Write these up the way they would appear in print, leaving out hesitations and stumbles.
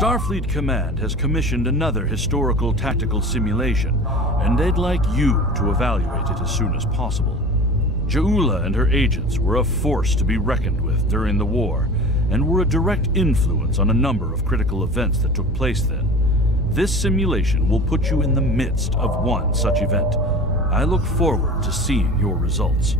Starfleet Command has commissioned another historical tactical simulation, and they'd like you to evaluate it as soon as possible. Ja'ula and her agents were a force to be reckoned with during the war, and were a direct influence on a number of critical events that took place then. This simulation will put you in the midst of one such event. I look forward to seeing your results.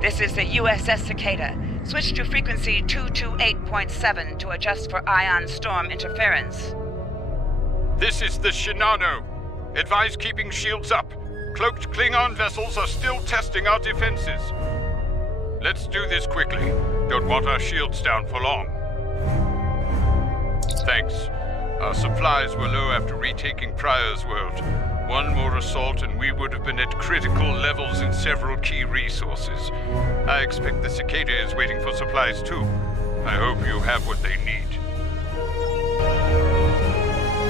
This is the USS Cicada. Switch to frequency 228.7 to adjust for ion storm interference. This is the Shinano. Advise keeping shields up. Cloaked Klingon vessels are still testing our defenses. Let's do this quickly. Don't want our shields down for long. Thanks. Our supplies were low after retaking Pryor's world. One more assault and we would have been at critical levels in several key resources. I expect the Cicada is waiting for supplies too. I hope you have what they need.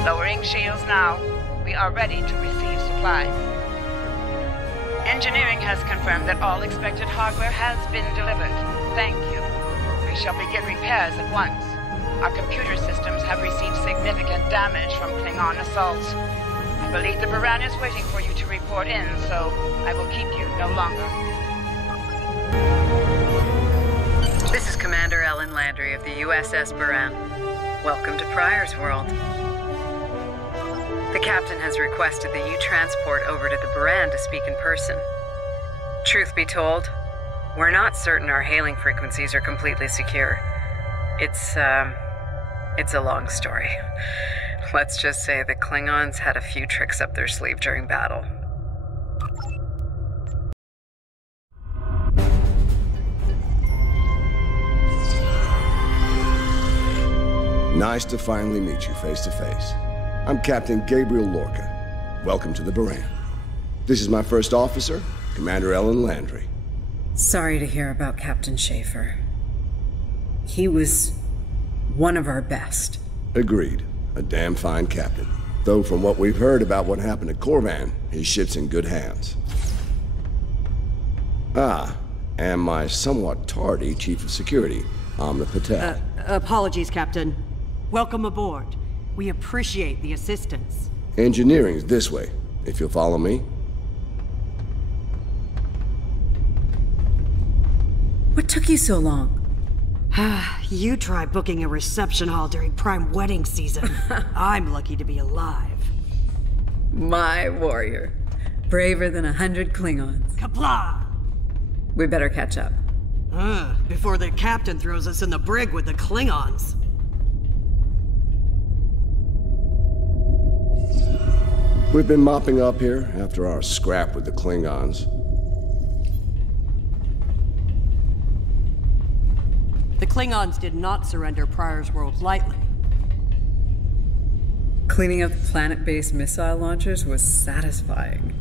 Lowering shields now. We are ready to receive supply. Engineering has confirmed that all expected hardware has been delivered. Thank you. We shall begin repairs at once. Our computer systems have received significant damage from Klingon assaults. I believe the Baran is waiting for you to report in, so I will keep you no longer. This is Commander Ellen Landry of the USS Baran. Welcome to Pryor's world. The captain has requested that you transport over to the Baran to speak in person. Truth be told, we're not certain our hailing frequencies are completely secure. It's a long story. Let's just say the Klingons had a few tricks up their sleeve during battle. Nice to finally meet you face to face. I'm Captain Gabriel Lorca. Welcome to the Baran. This is my first officer, Commander Ellen Landry. Sorry to hear about Captain Schaefer. He was one of our best. Agreed. A damn fine captain. Though from what we've heard about what happened at Korvan, his ship's in good hands. Ah, and my somewhat tardy Chief of Security, Amna Patel. Apologies, Captain. Welcome aboard. We appreciate the assistance. Engineering's this way, if you'll follow me. What took you so long? You try booking a reception hall during prime wedding season. I'm lucky to be alive. My warrior. Braver than 100 Klingons. Kapla! We better catch up. Before the captain throws us in the brig with the Klingons. We've been mopping up here after our scrap with the Klingons. The Klingons did not surrender Pryor's world lightly. Cleaning up planet-based missile launchers was satisfying.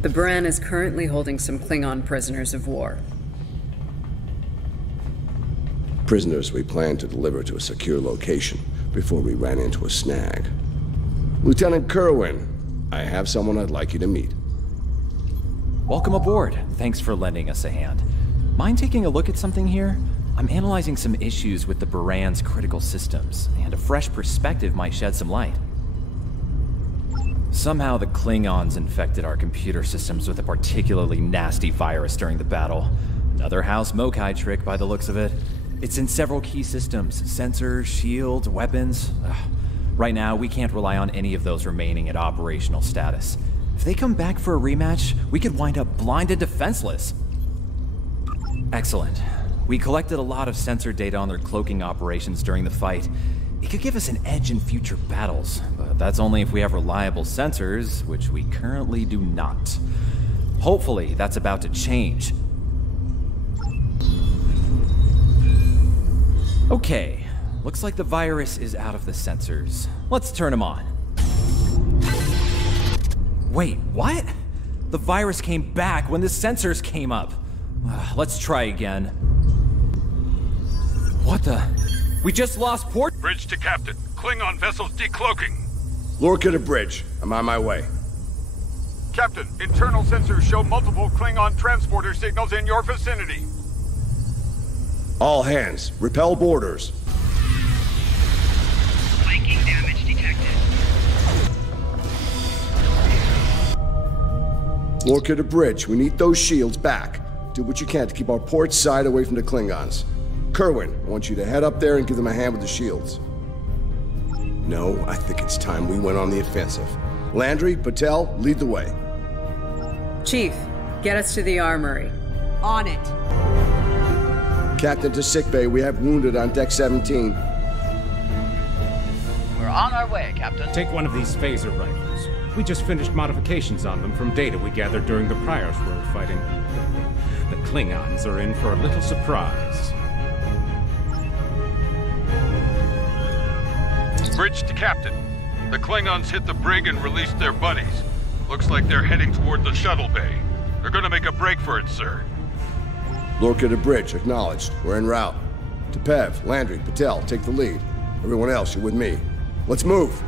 The Baran is currently holding some Klingon prisoners of war. Prisoners we plan to deliver to a secure location before we ran into a snag. Lieutenant Kerwin, I have someone I'd like you to meet. Welcome aboard. Thanks for lending us a hand. Mind taking a look at something here? I'm analyzing some issues with the Baran's critical systems, and a fresh perspective might shed some light. Somehow the Klingons infected our computer systems with a particularly nasty virus during the battle. Another House Mokai trick by the looks of it. It's in several key systems, sensors, shields, weapons. Right now, we can't rely on any of those remaining at operational status. If they come back for a rematch, we could wind up blind and defenseless. Excellent. We collected a lot of sensor data on their cloaking operations during the fight. It could give us an edge in future battles, but that's only if we have reliable sensors, which we currently do not. Hopefully, that's about to change. Okay, looks like the virus is out of the sensors. Let's turn them on. Wait, what? The virus came back when the sensors came up. Let's try again. What the? We just lost port. Bridge to Captain. Klingon vessels decloaking. Lorca to bridge. I'm on my way. Captain, internal sensors show multiple Klingon transporter signals in your vicinity. All hands, repel boarders. Flanking damage detected. Lorca to bridge. We need those shields back. Do what you can to keep our port side away from the Klingons. Kerwin, I want you to head up there and give them a hand with the shields. No, I think it's time we went on the offensive. Landry, Patel, lead the way. Chief, get us to the armory. On it. Captain to sickbay. We have wounded on deck 17. We're on our way, Captain. Take one of these phaser rifles. We just finished modifications on them from data we gathered during the Prior's World fighting. The Klingons are in for a little surprise. Bridge to Captain. The Klingons hit the brig and released their bunnies. Looks like they're heading toward the shuttle bay. They're gonna make a break for it, sir. Lorca to bridge. Acknowledged. We're en route. To Pev, Landry, Patel, take the lead. Everyone else, you're with me. Let's move.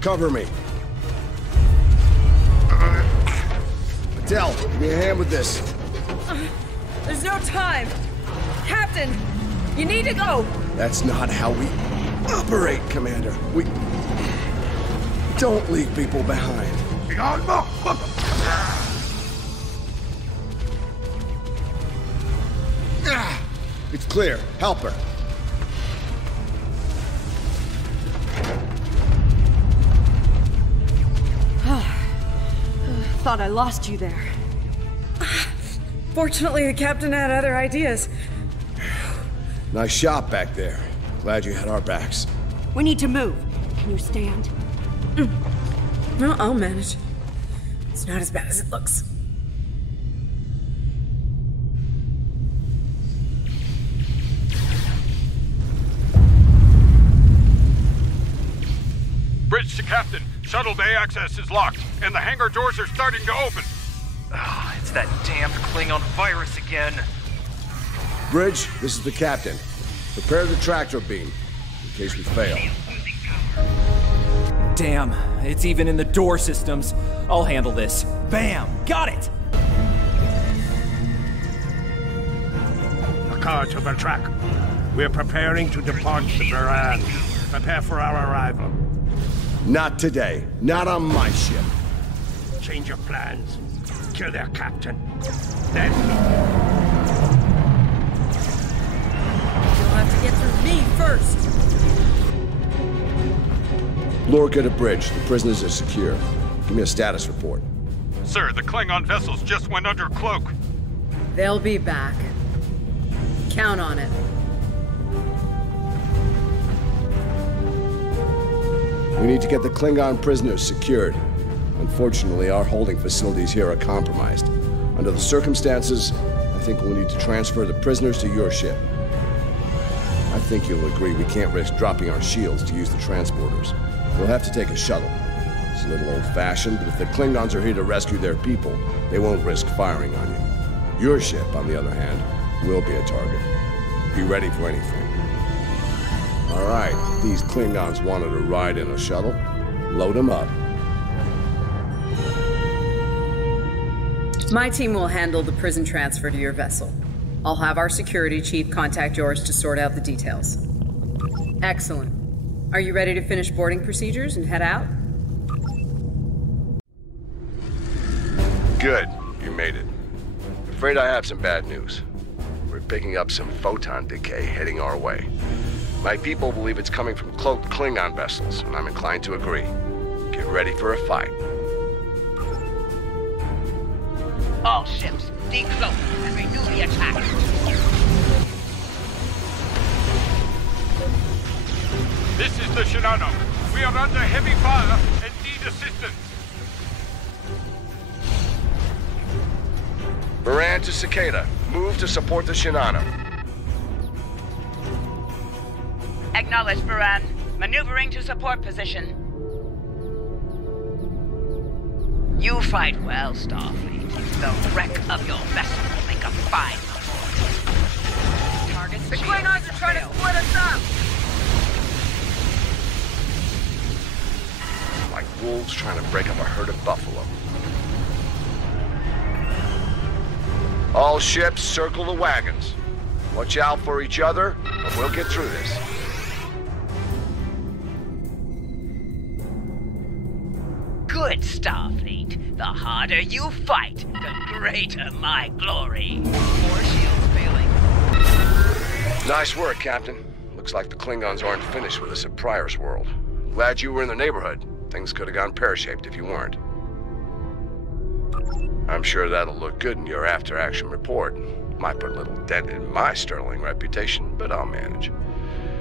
Cover me. Patel, give me a hand with this. There's no time. Captain, you need to go. That's not how we operate, Commander. We don't leave people behind. It's clear. Help her. Thought I lost you there. Fortunately, the captain had other ideas. Nice shot back there. Glad you had our backs. We need to move. Can you stand? No, I'll manage. It's not as bad as it looks. Bridge to Captain. Shuttle bay access is locked, and the hangar doors are starting to open. It's that damned Klingon virus again. Bridge, this is the captain. Prepare the tractor beam, in case we fail. Damn, it's even in the door systems. I'll handle this. Bam! Got it! A car to the track. We're preparing to depart the Baran. Prepare for our arrival. Not today. Not on my ship. Change your plans. Kill their captain. Then You'll have to get through me first. Lorca to bridge. The prisoners are secure. Give me a status report. Sir, the Klingon vessels just went under cloak. They'll be back. Count on it. We need to get the Klingon prisoners secured. Unfortunately, our holding facilities here are compromised. Under the circumstances, I think we'll need to transfer the prisoners to your ship. I think you'll agree we can't risk dropping our shields to use the transporters. We'll have to take a shuttle. It's a little old-fashioned, but if the Klingons are here to rescue their people, they won't risk firing on you. Your ship, on the other hand, will be a target. Be ready for anything. All right, these Klingons wanted to ride in a shuttle. Load them up. My team will handle the prison transfer to your vessel. I'll have our security chief contact yours to sort out the details. Excellent. Are you ready to finish boarding procedures and head out? Good. You made it. Afraid I have some bad news. We're picking up some photon decay heading our way. My people believe it's coming from cloaked Klingon vessels, and I'm inclined to agree. Get ready for a fight. All ships, decloak and renew the attack. This is the Shinano. We are under heavy fire and need assistance. Baran to Cicada. Move to support the Shinano. Acknowledged, Baran. Maneuvering to support position. You fight well, Starfleet. The wreck of your vessel will make a fine report. Targets the Klingons are trying to split us up! Like wolves trying to break up a herd of buffalo. All ships circle the wagons. Watch out for each other, but we'll get through this. Good, Starfleet. The harder you fight, the greater my glory. More shields failing. Nice work, Captain. Looks like the Klingons aren't finished with us at Pryor's World. Glad you were in the neighborhood. Things could have gone pear-shaped if you weren't. I'm sure that'll look good in your after-action report. Might put a little dent in my sterling reputation, but I'll manage.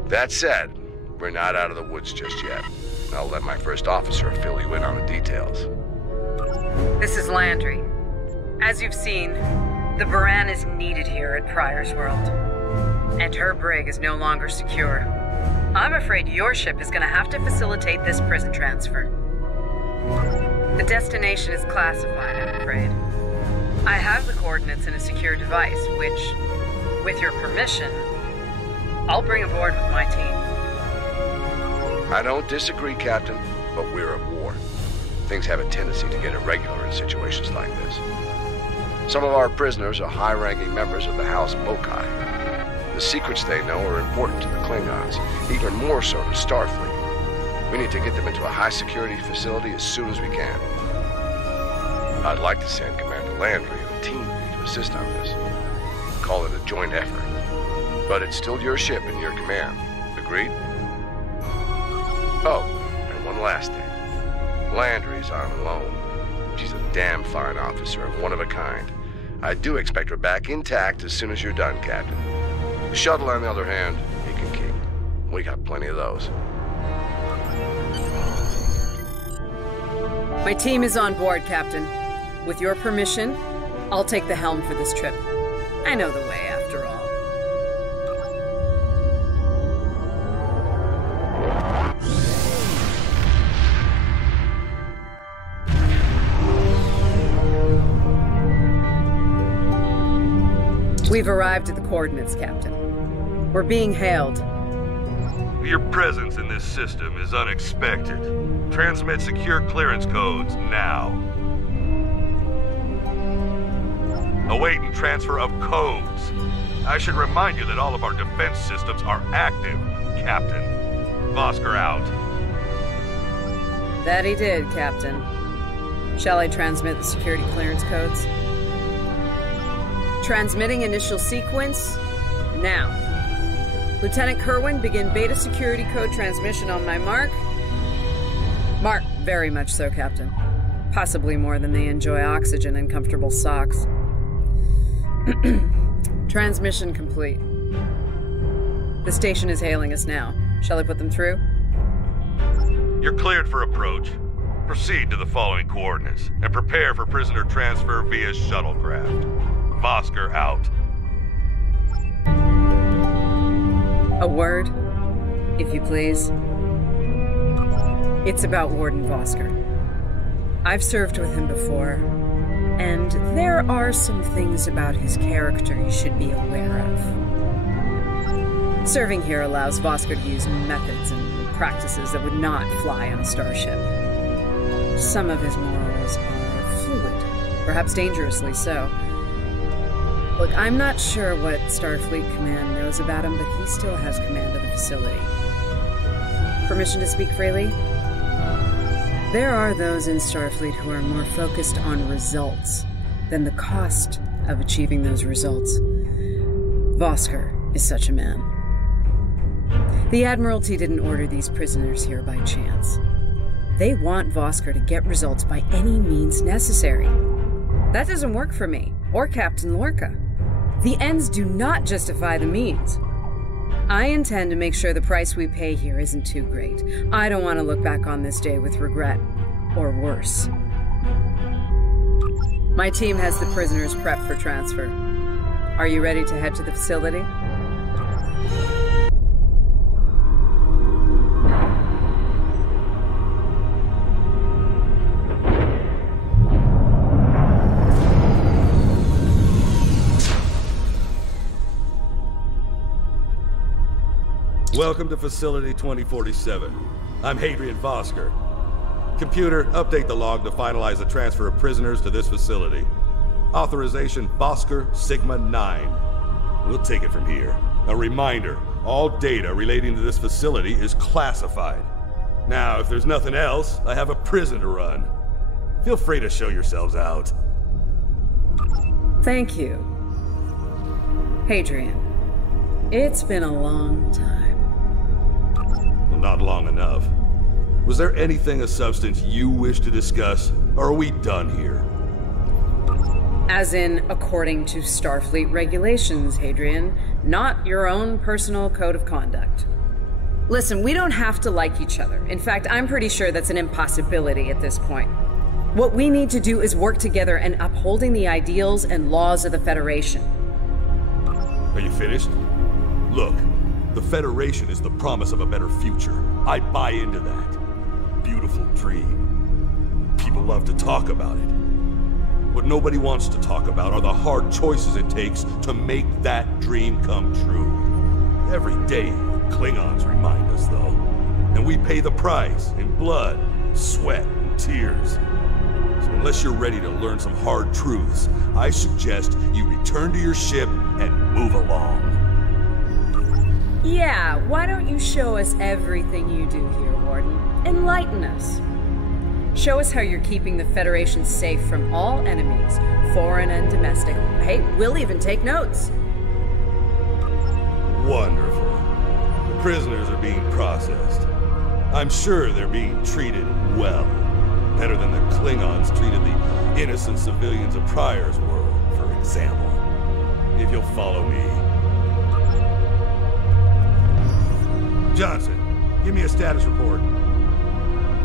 That said, we're not out of the woods just yet. I'll let my first officer fill you in on the details. This is Landry. As you've seen, the Baran is needed here at Pryor's World. And her brig is no longer secure. I'm afraid your ship is going to have to facilitate this prison transfer. The destination is classified, I'm afraid. I have the coordinates in a secure device, which, with your permission, I'll bring aboard with my team. I don't disagree, Captain, but we're at war. Things have a tendency to get irregular in situations like this. Some of our prisoners are high-ranking members of the House Mokai. The secrets they know are important to the Klingons, even more so to Starfleet. We need to get them into a high-security facility as soon as we can. I'd like to send Commander Landry and the team to assist on this. Call it a joint effort. But it's still your ship and your command. Agreed? Oh, and one last thing. Landry's on loan. She's a damn fine officer and one of a kind. I do expect her back intact as soon as you're done, Captain. The shuttle, on the other hand, you can keep. We got plenty of those. My team is on board, Captain. With your permission, I'll take the helm for this trip. I know the way, after all. We've arrived at the coordinates, Captain. We're being hailed. Your presence in this system is unexpected. Transmit secure clearance codes now. Awaiting transfer of codes. I should remind you that all of our defense systems are active, Captain. Vosker out. That he did, Captain. Shall I transmit the security clearance codes? Transmitting initial sequence, now. Lieutenant Kerwin, begin beta security code transmission on my mark. Mark, very much so, Captain. Possibly more than they enjoy oxygen and comfortable socks. Transmission complete. The station is hailing us now. Shall I put them through? You're cleared for approach. Proceed to the following coordinates and prepare for prisoner transfer via shuttlecraft. Vosker out. A word, if you please. It's about Warden Vosker. I've served with him before, and there are some things about his character you should be aware of. Serving here allows Vosker to use methods and practices that would not fly on a starship. Some of his morals are fluid, perhaps dangerously so. Look, I'm not sure what Starfleet Command knows about him, but he still has command of the facility. Permission to speak freely? There are those in Starfleet who are more focused on results than the cost of achieving those results. Vosker is such a man. The Admiralty didn't order these prisoners here by chance. They want Vosker to get results by any means necessary. That doesn't work for me, or Captain Lorca. The ends do not justify the means. I intend to make sure the price we pay here isn't too great. I don't want to look back on this day with regret, or worse. My team has the prisoners prepped for transfer. Are you ready to head to the facility? Welcome to Facility 2047. I'm Adrian Vosker. Computer, update the log to finalize the transfer of prisoners to this facility. Authorization Vosker Sigma 9. We'll take it from here. A reminder, all data relating to this facility is classified. Now, if there's nothing else, I have a prison to run. Feel free to show yourselves out. Thank you. Adrian, it's been a long time. Well, not long enough. Was there anything of substance you wish to discuss, or are we done here? As in, according to Starfleet regulations, Hadrian, not your own personal code of conduct. Listen, we don't have to like each other. In fact, I'm pretty sure that's an impossibility at this point. What we need to do is work together in upholding the ideals and laws of the Federation. Are you finished? Look, the Federation is the promise of a better future. I buy into that. Beautiful dream. People love to talk about it. What nobody wants to talk about are the hard choices it takes to make that dream come true. Every day, Klingons remind us, though. And we pay the price in blood, sweat, and tears. So unless you're ready to learn some hard truths, I suggest you return to your ship and move along. Yeah, why don't you show us everything you do here, Warden? Enlighten us. Show us how you're keeping the Federation safe from all enemies, foreign and domestic. Hey, we'll even take notes. Wonderful. The prisoners are being processed. I'm sure they're being treated well. Better than the Klingons treated the innocent civilians of Pryor's world, for example. If you'll follow me. Johnson, give me a status report.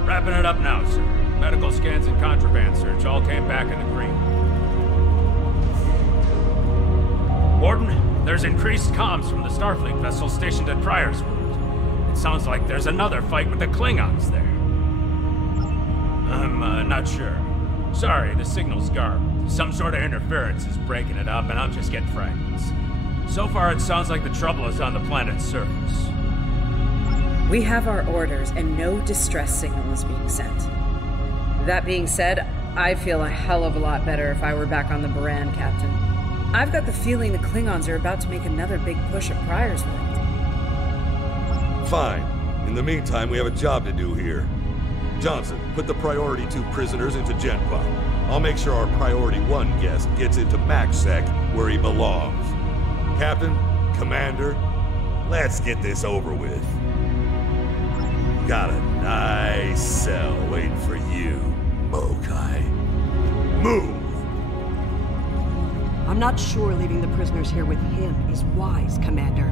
Wrapping it up now, sir. Medical scans and contraband search all came back in the green. Warden, there's increased comms from the Starfleet vessel stationed at Pryor's world. It sounds like there's another fight with the Klingons there. I'm not sure. Sorry, the signal's garbled. Some sort of interference is breaking it up, and I'm just getting fragments. So far, it sounds like the trouble is on the planet's surface. We have our orders, and no distress signal is being sent. That being said, I feel a hell of a lot better if I were back on the Baran, Captain. I've got the feeling the Klingons are about to make another big push at Pryor's world. Fine. In the meantime, we have a job to do here. Johnson, put the Priority 2 prisoners into Genpop. I'll make sure our Priority 1 guest gets into MaxSec, where he belongs. Captain, Commander, let's get this over with. Got a nice cell waiting for you, Mokai. Move! I'm not sure leaving the prisoners here with him is wise, Commander.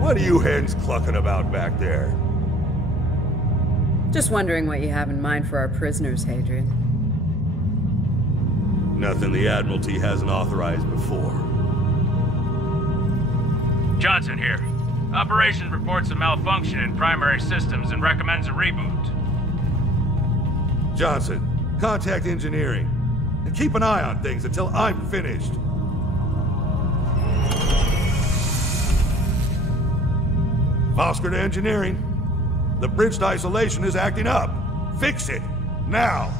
What are you hens clucking about back there? Just wondering what you have in mind for our prisoners, Hadrian. Nothing the Admiralty hasn't authorized before. Johnson here. Operations reports a malfunction in primary systems and recommends a reboot. Johnson, contact engineering. And keep an eye on things until I'm finished. Vosker to engineering. The bridge to isolation is acting up. Fix it, now.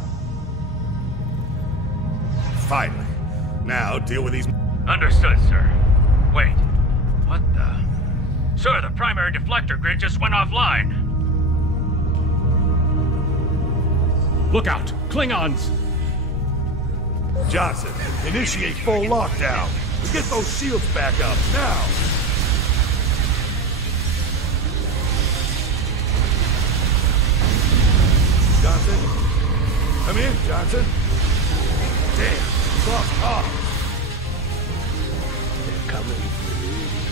Finally. Now deal with these... Understood, sir. Wait. What the... Sir, the primary deflector grid just went offline. Look out! Klingons! Johnson, initiate full lockdown. Get those shields back up, now! Johnson? Come in, Johnson. Damn, lost comms. They're coming through.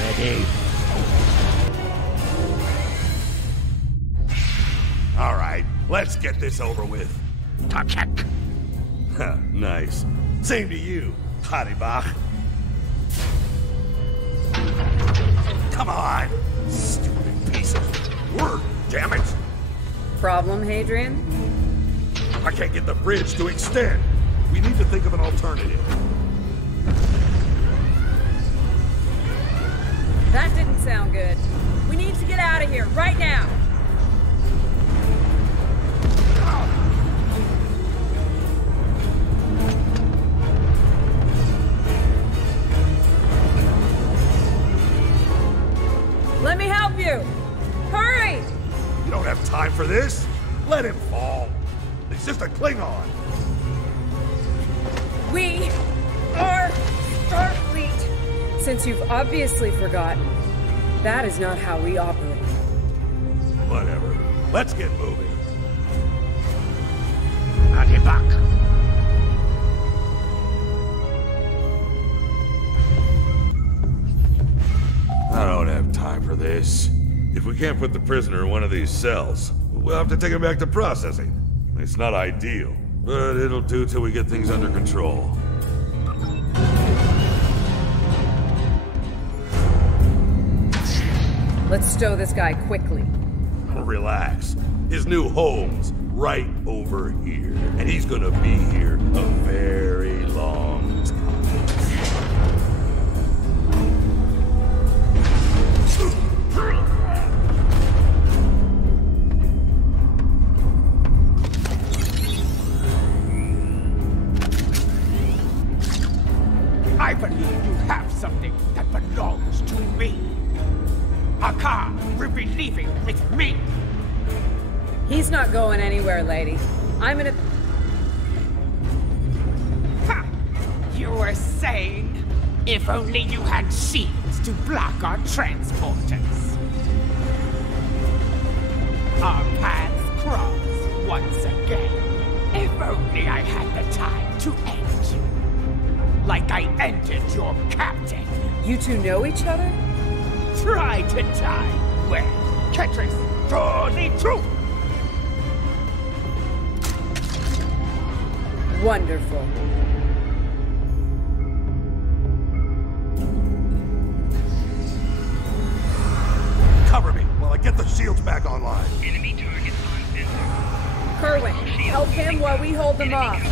Ready? All right, let's get this over with. Check. Nice. Same to you, Hadibach. Come on! Stupid piece of work, damn it! Problem, Hadrian? I can't get the bridge to extend. We need to think of an alternative. That didn't sound good. We need to get out of here, right now! Let me help you! Hurry! You don't have time for this. Let him fall. He's just a Klingon. We are Starfleet! Since you've obviously forgotten, that is not how we operate. Whatever. Let's get moving. Admiral. I don't have time for this. If we can't put the prisoner in one of these cells, we'll have to take him back to processing. It's not ideal, but it'll do till we get things under control. Let's stow this guy quickly. Relax. His new home's right over here, and he's gonna be here a very long time. I believe you have something that belongs to me. Akar will be leaving with me. He's not going anywhere, lady. I'm gonna... Ha! You were saying, if only you had shields to block our transporters. Our paths cross once again. If only I had the time to end you. Like I ended your captain. You two know each other? Try to die when Ketris draw the truth. Wonderful. Cover me while I get the shields back online. Enemy targets on sensor. Kerwin, help him while we hold them off.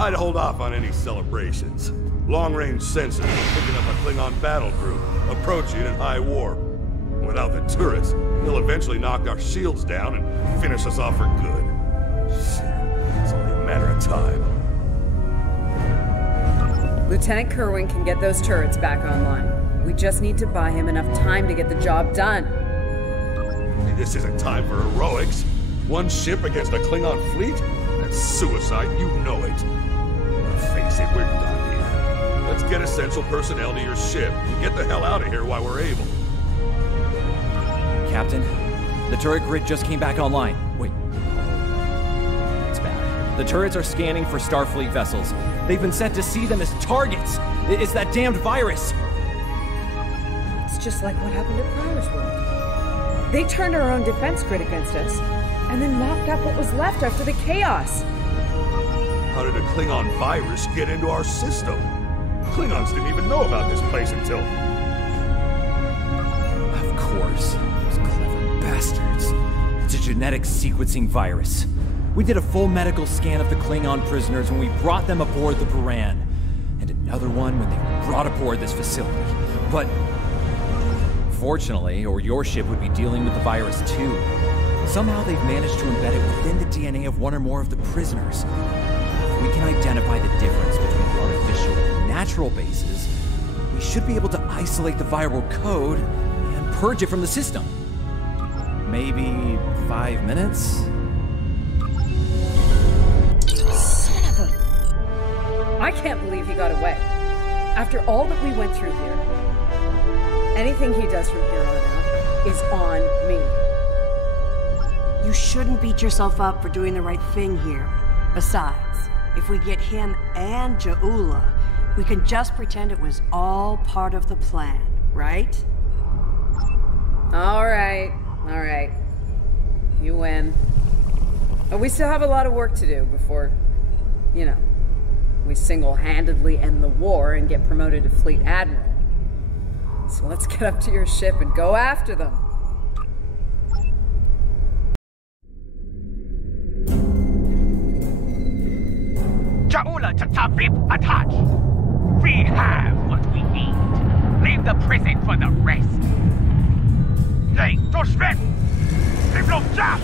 I'd hold off on any celebrations. Long-range sensors picking up a Klingon battle group, approaching in high warp. Without the turrets, they'll eventually knock our shields down and finish us off for good. Shit, it's only a matter of time. Lieutenant Kerwin can get those turrets back online. We just need to buy him enough time to get the job done. This isn't time for heroics. One ship against a Klingon fleet? That's suicide, you know it. Face it, we're done here. Let's get essential personnel to your ship and get the hell out of here while we're able. Captain, the turret grid just came back online. Wait. It's bad. The turrets are scanning for Starfleet vessels. They've been sent to see them as targets. It's that damned virus. It's just like what happened at Pryor's World. They turned our own defense grid against us, and then mopped up what was left after the chaos. How did a Klingon virus get into our system? Klingons didn't even know about this place until... Of course. Those clever bastards. It's a genetic sequencing virus. We did a full medical scan of the Klingon prisoners when we brought them aboard the Buran. And another one when they were brought aboard this facility. But... fortunately, or your ship would be dealing with the virus too. Somehow they've managed to embed it within the DNA of one or more of the prisoners. If we can identify the difference between the artificial and natural bases, we should be able to isolate the viral code and purge it from the system. Maybe 5 minutes? Son of a... I can't believe he got away. After all that we went through here. Anything he does from here on out is on me. You shouldn't beat yourself up for doing the right thing here. Besides, if we get him and Ja'ula, we can just pretend it was all part of the plan, right? All right. You win. But we still have a lot of work to do before, you know, we single-handedly end the war and get promoted to Fleet Admiral. So let's get up to your ship and go after them. Ja'ula to Tabib attach! We have what we need. Leave the prison for the rest. Hey, to Schmidt! Leave no gap!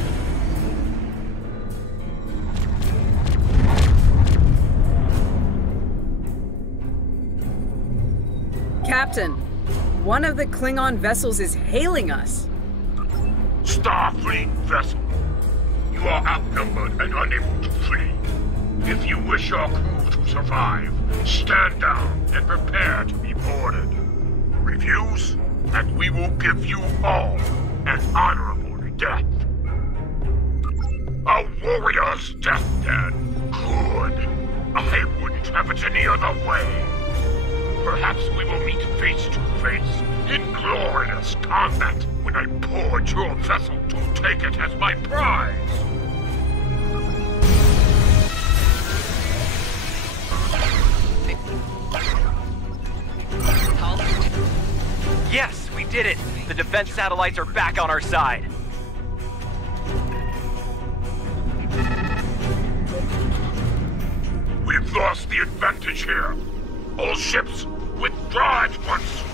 Captain, one of the Klingon vessels is hailing us. Starfleet vessel. You are outnumbered and unable to flee. If you wish your crew to survive, stand down and prepare to be boarded. Refuse, and we will give you all an honorable death. A warrior's death, then. Good. I wouldn't have it any other way. Perhaps we will meet face to face in glorious combat when I board your vessel to take it as my prize. Yes, we did it! The defense satellites are back on our side. We've lost the advantage here. All ships, withdraw at once!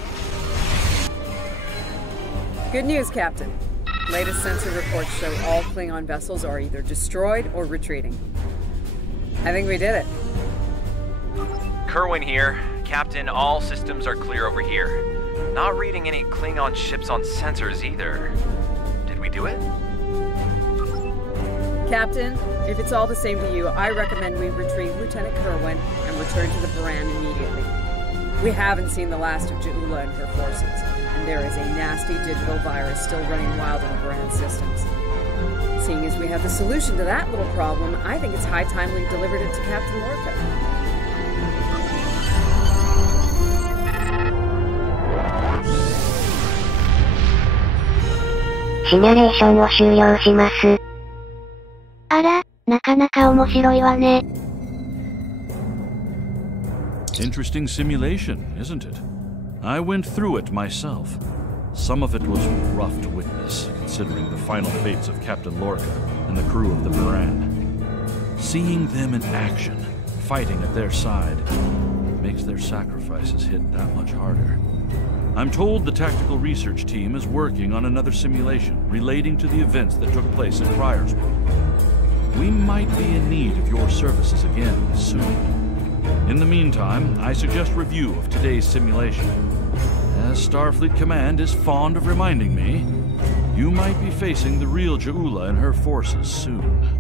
Good news, Captain. Latest sensor reports show all Klingon vessels are either destroyed or retreating. I think we did it. Kerwin here. Captain, all systems are clear over here. Not reading any Klingon ships on sensors either. Did we do it? Captain, if it's all the same to you, I recommend we retrieve Lieutenant Kerwin and return to the Baran immediately. We haven't seen the last of Ja'ula and her forces, and there is a nasty digital virus still running wild in the Baran systems. Seeing as we have the solution to that little problem, I think it's high time we delivered it to Captain Lorca. Simulation を終了します。あら、なかなか面白いわね。Interesting simulation, isn't it? I went through it myself. Some of it was rough to witness, considering the final fates of Captain Lorca and the crew of the Baran. Seeing them in action, fighting at their side, makes their sacrifices hit that much harder. I'm told the tactical research team is working on another simulation relating to the events that took place in Pryor's World. We might be in need of your services again soon. In the meantime, I suggest review of today's simulation. As Starfleet Command is fond of reminding me, you might be facing the real Ja'ula and her forces soon.